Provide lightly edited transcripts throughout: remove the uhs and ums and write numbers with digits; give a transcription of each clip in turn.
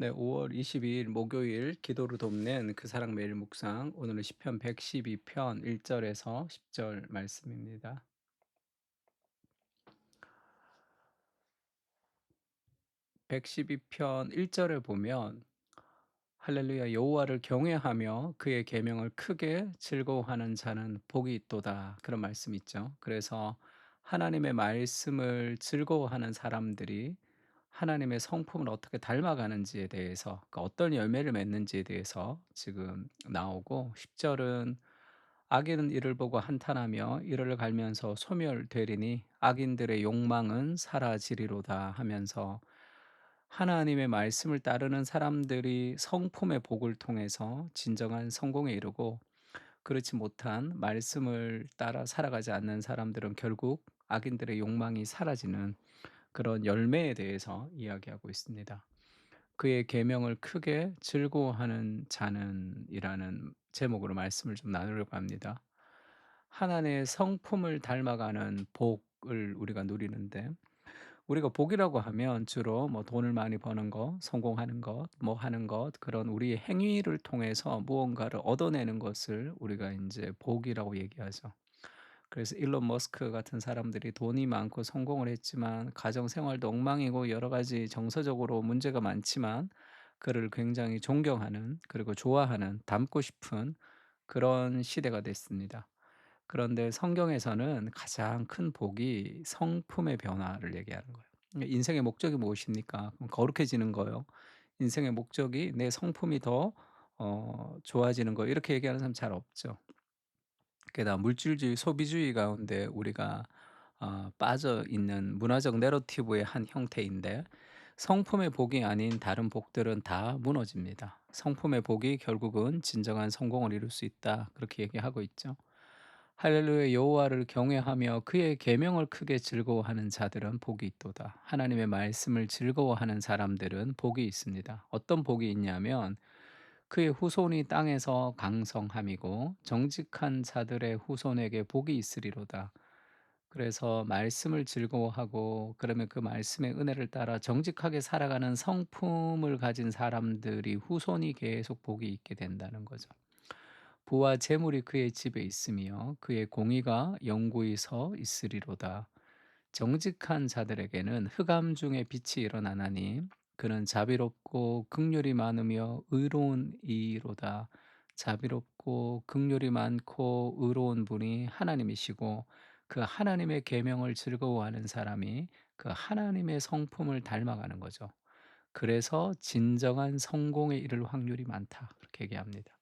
네, 5월 22일 목요일 기도로 돕는 그 사랑 매일 묵상. 오늘은 시편 112편 1절에서 10절 말씀입니다. 112편 1절에 보면 할렐루야 여호와를 경외하며 그의 계명을 크게 즐거워하는 자는 복이 있도다. 그런 말씀이 있죠. 그래서 하나님의 말씀을 즐거워하는 사람들이 하나님의 성품을 어떻게 닮아가는지에 대해서, 그러니까 어떤 열매를 맺는지에 대해서 지금 나오고, 10절은 악인은 이를 보고 한탄하며 이를 갈면서 소멸되리니 악인들의 욕망은 사라지리로다 하면서 하나님의 말씀을 따르는 사람들이 성품의 복을 통해서 진정한 성공에 이르고, 그렇지 못한 말씀을 따라 살아가지 않는 사람들은 결국 악인들의 욕망이 사라지는 그런 열매에 대해서 이야기하고 있습니다. 그의 계명을 크게 즐거워하는 자는 이라는 제목으로 말씀을 좀 나누려고 합니다. 하나님의 성품을 닮아가는 복을 우리가 누리는데, 우리가 복이라고 하면 주로 뭐 돈을 많이 버는 것, 성공하는 것, 뭐 하는 것, 그런 우리의 행위를 통해서 무언가를 얻어내는 것을 우리가 이제 복이라고 얘기하죠. 그래서 일론 머스크 같은 사람들이 돈이 많고 성공을 했지만 가정 생활도 엉망이고 여러 가지 정서적으로 문제가 많지만 그를 굉장히 존경하는, 그리고 좋아하는, 닮고 싶은 그런 시대가 됐습니다. 그런데 성경에서는 가장 큰 복이 성품의 변화를 얘기하는 거예요. 인생의 목적이 무엇입니까? 그럼 거룩해지는 거요. 인생의 목적이 내 성품이 더 좋아지는 거, 이렇게 얘기하는 사람 잘 없죠. 게다가 물질주의, 소비주의 가운데 우리가 빠져 있는 문화적 내러티브의 한 형태인데, 성품의 복이 아닌 다른 복들은 다 무너집니다. 성품의 복이 결국은 진정한 성공을 이룰 수 있다. 그렇게 얘기하고 있죠. 할렐루야 여호와를 경외하며 그의 계명을 크게 즐거워하는 자들은 복이 있도다. 하나님의 말씀을 즐거워하는 사람들은 복이 있습니다. 어떤 복이 있냐면 그의 후손이 땅에서 강성함이고 정직한 자들의 후손에게 복이 있으리로다. 그래서 말씀을 즐거워하고, 그러면 그 말씀의 은혜를 따라 정직하게 살아가는 성품을 가진 사람들이 후손이 계속 복이 있게 된다는 거죠. 부와 재물이 그의 집에 있으며 그의 공의가 영구히 서 있으리로다. 정직한 자들에게는 흑암 중에 빛이 일어나나니 그는 자비롭고 긍휼이 많으며 의로운 이로다. 자비롭고 긍휼이 많고 의로운 분이 하나님이시고, 그 하나님의 계명을 즐거워하는 사람이 그 하나님의 성품을 닮아가는 거죠. 그래서 진정한 성공에 이를 확률이 많다. 그렇게 얘기합니다.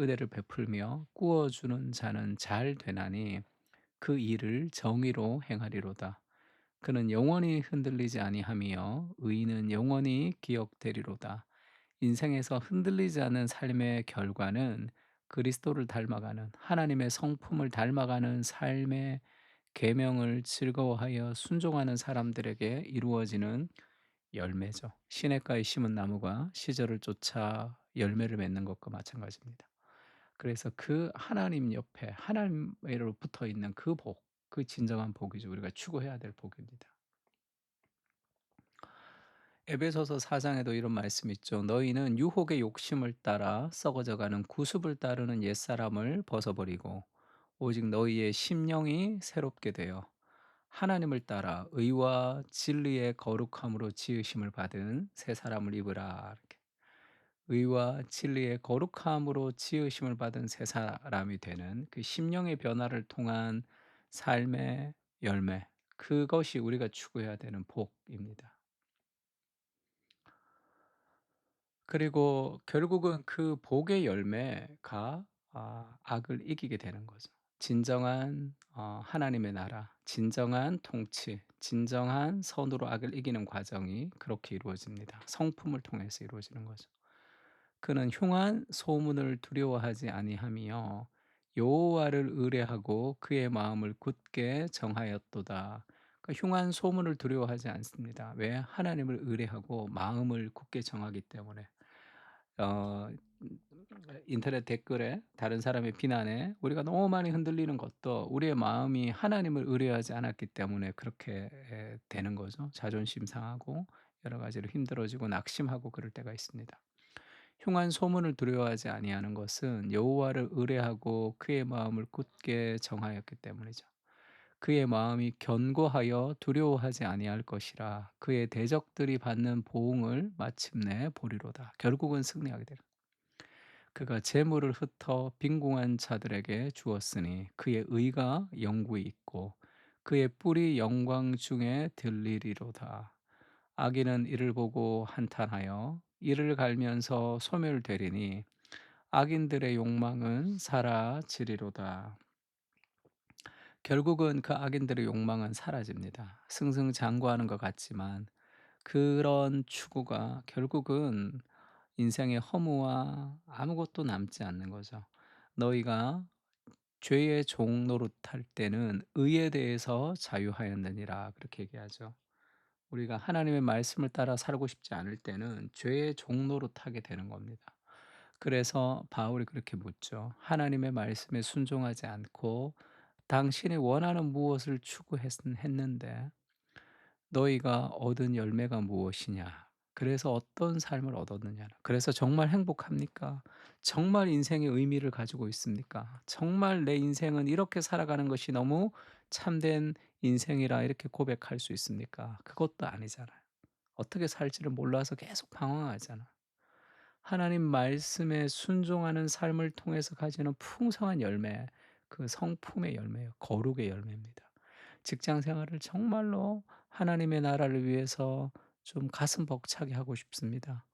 은혜를 베풀며 꾸어주는 자는 잘 되나니 그 일을 정의로 행하리로다. 그는 영원히 흔들리지 아니하며 의인은 영원히 기억되리로다. 인생에서 흔들리지 않는 삶의 결과는 그리스도를 닮아가는, 하나님의 성품을 닮아가는 삶의 계명을 즐거워하여 순종하는 사람들에게 이루어지는 열매죠. 시냇가에 심은 나무가 시절을 쫓아 열매를 맺는 것과 마찬가지입니다. 그래서 그 하나님 옆에 하나님으로 붙어 있는 그 복, 그 진정한 복이죠. 우리가 추구해야 될 복입니다. 에베소서 4 장에도 이런 말씀이 있죠. 너희는 유혹의 욕심을 따라 썩어져 가는 구습을 따르는 옛사람을 벗어버리고 오직 너희의 심령이 새롭게 되어 하나님을 따라 의와 진리의 거룩함으로 지으심을 받은 새 사람을 입으라. 이렇게. 의와 진리의 거룩함으로 지으심을 받은 새 사람이 되는 그 심령의 변화를 통한 삶의 열매, 그것이 우리가 추구해야 되는 복입니다. 그리고 결국은 그 복의 열매가 악을 이기게 되는 거죠. 진정한 하나님의 나라, 진정한 통치, 진정한 선으로 악을 이기는 과정이 그렇게 이루어집니다. 성품을 통해서 이루어지는 거죠. 그는 흉한 소문을 두려워하지 아니하며 여호와를 의뢰하고 그의 마음을 굳게 정하였도다. 그러니까 흉한 소문을 두려워하지 않습니다. 왜? 하나님을 의뢰하고 마음을 굳게 정하기 때문에. 어 인터넷 댓글에 다른 사람의 비난에 우리가 너무 많이 흔들리는 것도 우리의 마음이 하나님을 의뢰하지 않았기 때문에 그렇게 되는 거죠. 자존심 상하고 여러 가지로 힘들어지고 낙심하고 그럴 때가 있습니다. 흉한 소문을 두려워하지 아니하는 것은 여호와를 의뢰하고 그의 마음을 굳게 정하였기 때문이죠. 그의 마음이 견고하여 두려워하지 아니할 것이라 그의 대적들이 받는 보응을 마침내 보리로다. 결국은 승리하게 되는. 그가 재물을 흩어 빈궁한 자들에게 주었으니 그의 의가 영구히 있고 그의 뿔이 영광 중에 들리리로다. 악인은 이를 보고 한탄하여 이를 갈면서 소멸되리니 악인들의 욕망은 사라지리로다. 결국은 그 악인들의 욕망은 사라집니다. 승승장구하는 것 같지만 그런 추구가 결국은 인생의 허무와 아무것도 남지 않는 거죠. 너희가 죄의 종 노릇할 때는 의에 대해서 자유하였느니라 그렇게 얘기하죠. 우리가 하나님의 말씀을 따라 살고 싶지 않을 때는 죄의 종 노릇하게 되는 겁니다. 그래서 바울이 그렇게 묻죠. 하나님의 말씀에 순종하지 않고 당신이 원하는 무엇을 추구했는데 너희가 얻은 열매가 무엇이냐? 그래서 어떤 삶을 얻었느냐? 그래서 정말 행복합니까? 정말 인생의 의미를 가지고 있습니까? 정말 내 인생은 이렇게 살아가는 것이 너무 참된 인생이라 이렇게 고백할 수 있습니까? 그것도 아니잖아요. 어떻게 살지를 몰라서 계속 방황하잖아. 하나님 말씀에 순종하는 삶을 통해서 가지는 풍성한 열매, 그 성품의 열매예요. 거룩의 열매입니다. 직장 생활을 정말로 하나님의 나라를 위해서 좀 가슴 벅차게 하고 싶습니다.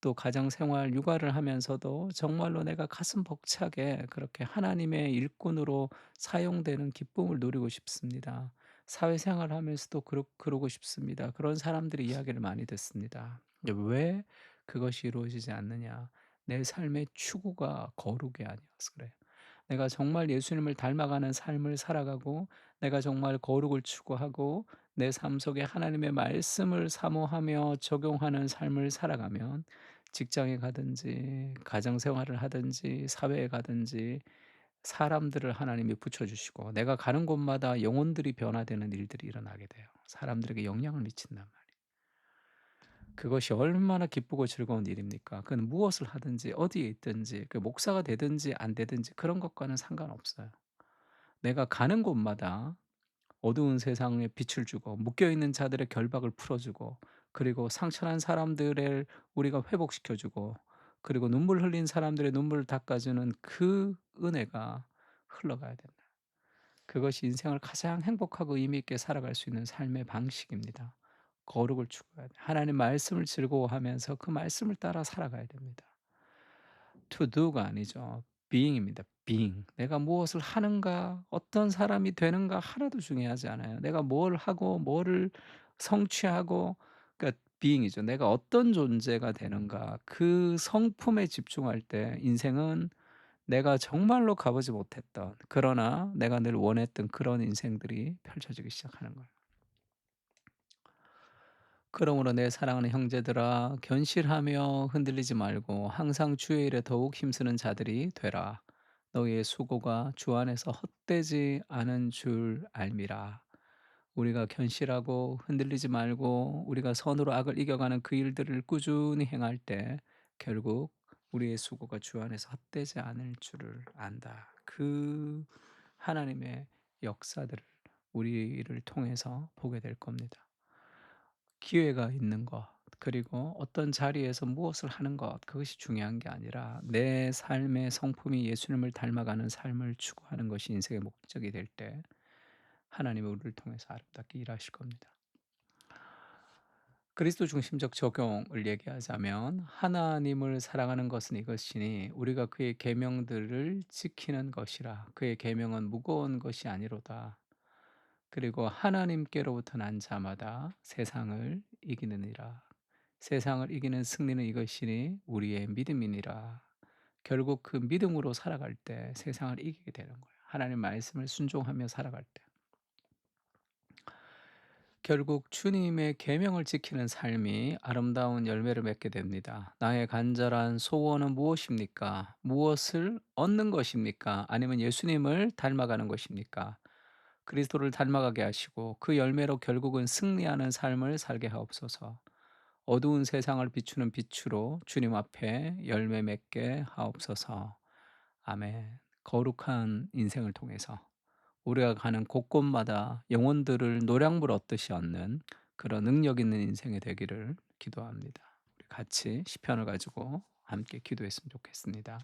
또 가정 생활, 육아를 하면서도 정말로 내가 가슴 벅차게 그렇게 하나님의 일꾼으로 사용되는 기쁨을 누리고 싶습니다. 사회생활 하면서도 그러고 싶습니다. 그런 사람들의 이야기를 많이 듣습니다. 근데 왜 그것이 이루어지지 않느냐? 내 삶의 추구가 거룩이 아니어서 그래요. 내가 정말 예수님을 닮아가는 삶을 살아가고 내가 정말 거룩을 추구하고 내 삶 속에 하나님의 말씀을 사모하며 적용하는 삶을 살아가면 직장에 가든지 가정 생활을 하든지 사회에 가든지 사람들을 하나님이 붙여 주시고 내가 가는 곳마다 영혼들이 변화되는 일들이 일어나게 돼요. 사람들에게 영향을 미친단 말이에요. 그것이 얼마나 기쁘고 즐거운 일입니까? 그건 무엇을 하든지 어디에 있든지 그 목사가 되든지 안 되든지 그런 것과는 상관없어요. 내가 가는 곳마다 어두운 세상에 빛을 주고 묶여 있는 자들의 결박을 풀어 주고 그리고 상처난 사람들을 우리가 회복시켜 주고 그리고 눈물 흘린 사람들의 눈물을 닦아 주는 그 은혜가 흘러가야 된다. 그것이 인생을 가장 행복하고 의미 있게 살아갈 수 있는 삶의 방식입니다. 거룩을 추구해야 돼. 하나님 말씀을 즐거워하면서 그 말씀을 따라 살아가야 됩니다. to do가 아니죠. being입니다. being. 내가 무엇을 하는가, 어떤 사람이 되는가 하나도 중요하지 않아요. 내가 뭘 하고 뭐를 성취하고 그러니까 being이죠. 내가 어떤 존재가 되는가 그 성품에 집중할 때 인생은 내가 정말로 가보지 못했던 그러나 내가 늘 원했던 그런 인생들이 펼쳐지기 시작하는 거예요. 그러므로 내 사랑하는 형제들아 견실하며 흔들리지 말고 항상 주의 일에 더욱 힘쓰는 자들이 되라. 너희의 수고가 주 안에서 헛되지 않은 줄 알미라. 우리가 견실하고 흔들리지 말고 우리가 선으로 악을 이겨가는 그 일들을 꾸준히 행할 때 결국 우리의 수고가 주 안에서 헛되지 않을 줄을 안다. 그 하나님의 역사들을 우리를 통해서 보게 될 겁니다. 기회가 있는 것, 그리고 어떤 자리에서 무엇을 하는 것, 그것이 중요한 게 아니라 내 삶의 성품이 예수님을 닮아가는 삶을 추구하는 것이 인생의 목적이 될 때 하나님은 우리를 통해서 아름답게 일하실 겁니다. 그리스도 중심적 적용을 얘기하자면 하나님을 사랑하는 것은 이것이니 우리가 그의 계명들을 지키는 것이라 그의 계명은 무거운 것이 아니로다. 그리고 하나님께로부터 난 자마다 세상을 이기느니라. 세상을 이기는 승리는 이것이니 우리의 믿음이니라. 결국 그 믿음으로 살아갈 때 세상을 이기게 되는 거예요. 하나님 말씀을 순종하며 살아갈 때. 결국 주님의 계명을 지키는 삶이 아름다운 열매를 맺게 됩니다. 나의 간절한 소원은 무엇입니까? 무엇을 얻는 것입니까? 아니면 예수님을 닮아가는 것입니까? 그리스도를 닮아가게 하시고 그 열매로 결국은 승리하는 삶을 살게 하옵소서. 어두운 세상을 비추는 빛으로 주님 앞에 열매 맺게 하옵소서. 아멘. 거룩한 인생을 통해서 우리가 가는 곳곳마다 영혼들을 노량물 얻듯이 얻는 그런 능력 있는 인생이 되기를 기도합니다. 우리 같이 시편을 가지고 함께 기도했으면 좋겠습니다.